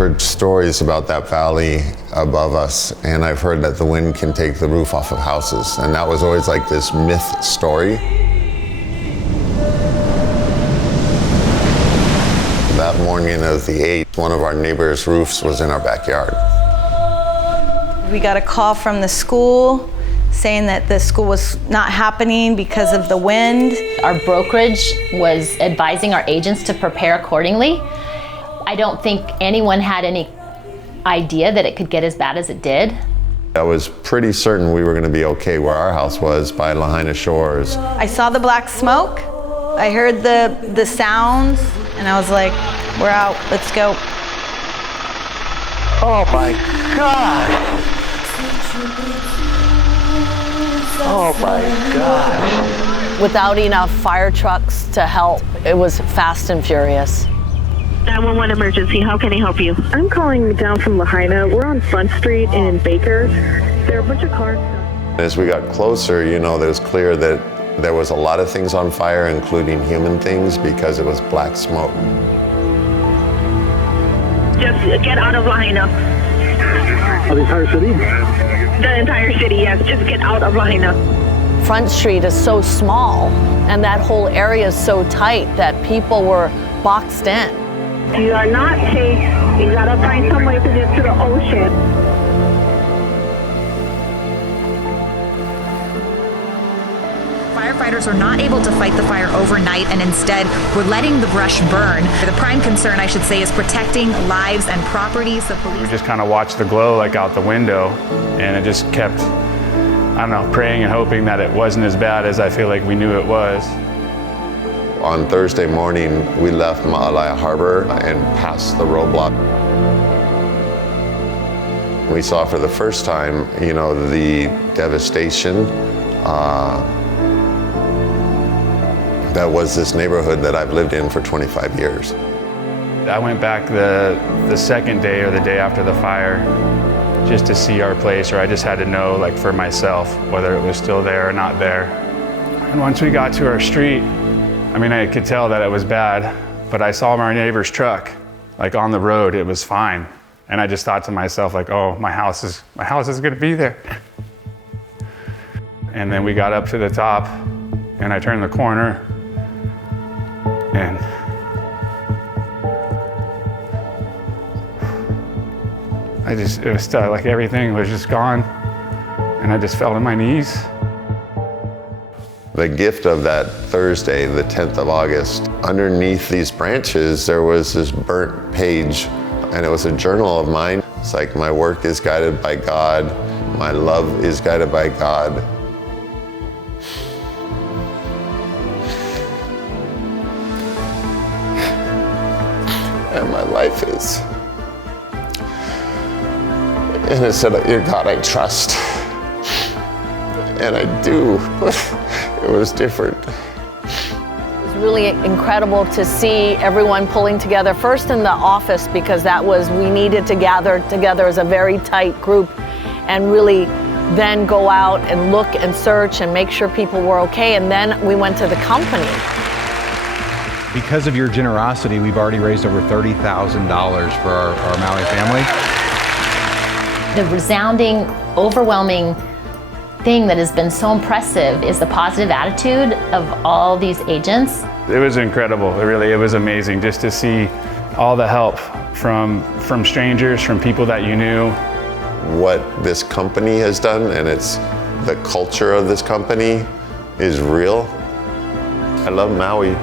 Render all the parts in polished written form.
heard stories about that valley above us, and I've heard that the wind can take the roof off of houses, and that was always like this myth story. That morning of the 8th, one of our neighbors' roofs was in our backyard. We got a call from the school saying that the school was not happening because of the wind. Our brokerage was advising our agents to prepare accordingly. I don't think anyone had any idea that it could get as bad as it did. I was pretty certain we were going to be okay where our house was by Lahaina Shores. I saw the black smoke, I heard the sounds, and I was like, we're out, let's go. Oh my God! Oh my God! Without enough fire trucks to help, it was fast and furious. 911 emergency, how can I help you? I'm calling down from Lahaina. We're on Front Street in Baker. There are a bunch of cars. As we got closer, it was clear that there was a lot of things on fire, including human things, because it was black smoke. Just get out of Lahaina. Oh, the entire city? The entire city, yes. Just get out of Lahaina. Front Street is so small, and that whole area is so tight that people were boxed in. You are not safe. You gotta find some way to get to the ocean. Firefighters are not able to fight the fire overnight, and instead we're letting the brush burn. The prime concern, I should say, is protecting lives and properties. The police. We just kind of watched the glow like out the window, and it just kept, I don't know, praying and hoping that it wasn't as bad as I feel like we knew it was. On Thursday morning, we left Maui Harbor and passed the roadblock. We saw for the first time, the devastation that was this neighborhood that I've lived in for 25 years. I went back the second day or the day after the fire just to see our place, or I just had to know, like, for myself, whether it was still there or not there. And once we got to our street, I could tell that it was bad, but I saw my neighbor's truck, like, on the road. It was fine. And I just thought to myself, like, oh, my house is gonna be there. And then we got up to the top, and I turned the corner, and it was like everything was just gone, and I just fell to my knees. The gift of that Thursday, the 10th of August, underneath these branches, there was this burnt page, and it was a journal of mine. It's like, my work is guided by God, my love is guided by God. And my life is. And it said, your God I trust. And I do, but it was different. It was really incredible to see everyone pulling together, first in the office, because we needed to gather together as a very tight group, and really then go out and look and search and make sure people were okay. And then we went to the company. Because of your generosity, we've already raised over $30,000 for our Maui family. The resounding, overwhelming thing that has been so impressive is the positive attitude of all these agents. It was incredible. It was amazing just to see all the help from strangers, from people that you knew. What this company has done, and it's the culture of this company, is real. I love Maui.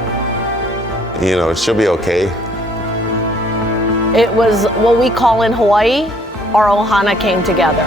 She'll be okay. It was what we call in Hawaii, our ohana came together.